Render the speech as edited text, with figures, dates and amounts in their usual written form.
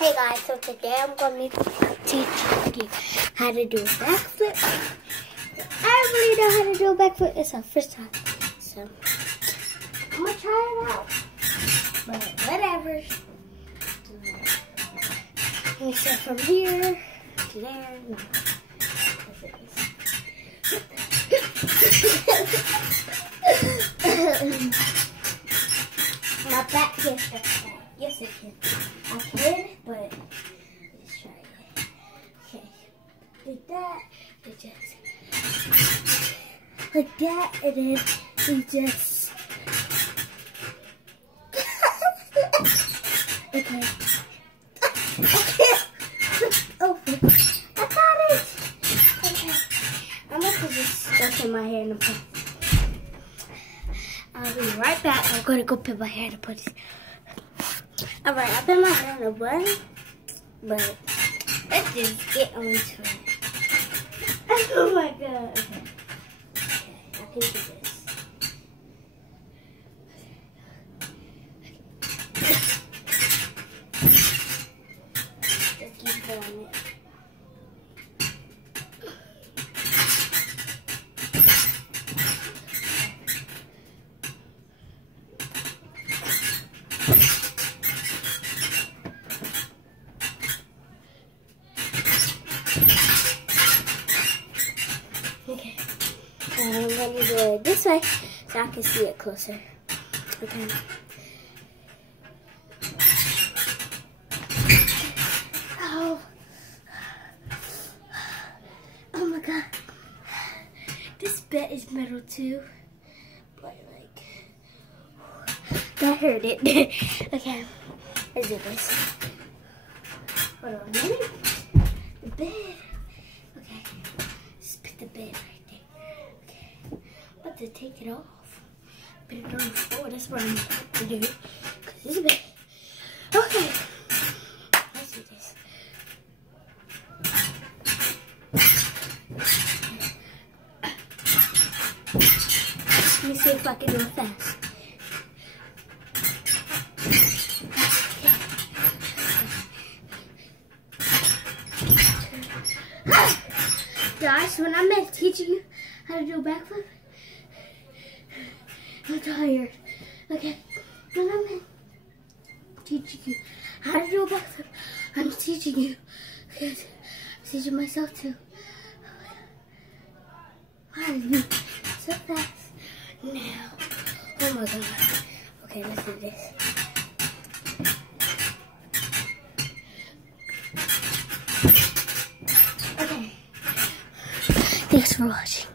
Hey guys, so today I'm going to teach you how to do a backflip. I really know how to do a backflip. It's our first time. So, I'm going to try it out. But whatever. Let me start from here to there. No. My back can't stretch that. Yes, it can. I can, but let's try it. Okay. Like that. It just like that, and then we just okay. Oh, I got it. Okay. I'm gonna put this stuff in my hair and put. I'll be right back. I'm gonna go put my hair in a put. Alright, I put my hair in a bun, but let's just get on to it. Oh my god. Okay. I can do this. Just keep pulling it. Okay, and I'm going to do it this way so I can see it closer. Okay. Oh. Oh my god. This bed is metal too. But like, that hurt it. Okay, let's do this. Hold on a minute. The bed. Okay. The bed right there. Okay. I'm about to take it off. Put it on the floor. That's what I'm about to do. Because it's a bed. Okay. Let's do this. Let me see if I can do it fast. Guys, when I'm teaching you how to do a backflip, I'm tired. Okay, when I'm teaching you how to do a backflip, I'm teaching you. I'm teaching myself too. Why are you so fast now? Oh my god. Okay, let's do this. Thanks for watching.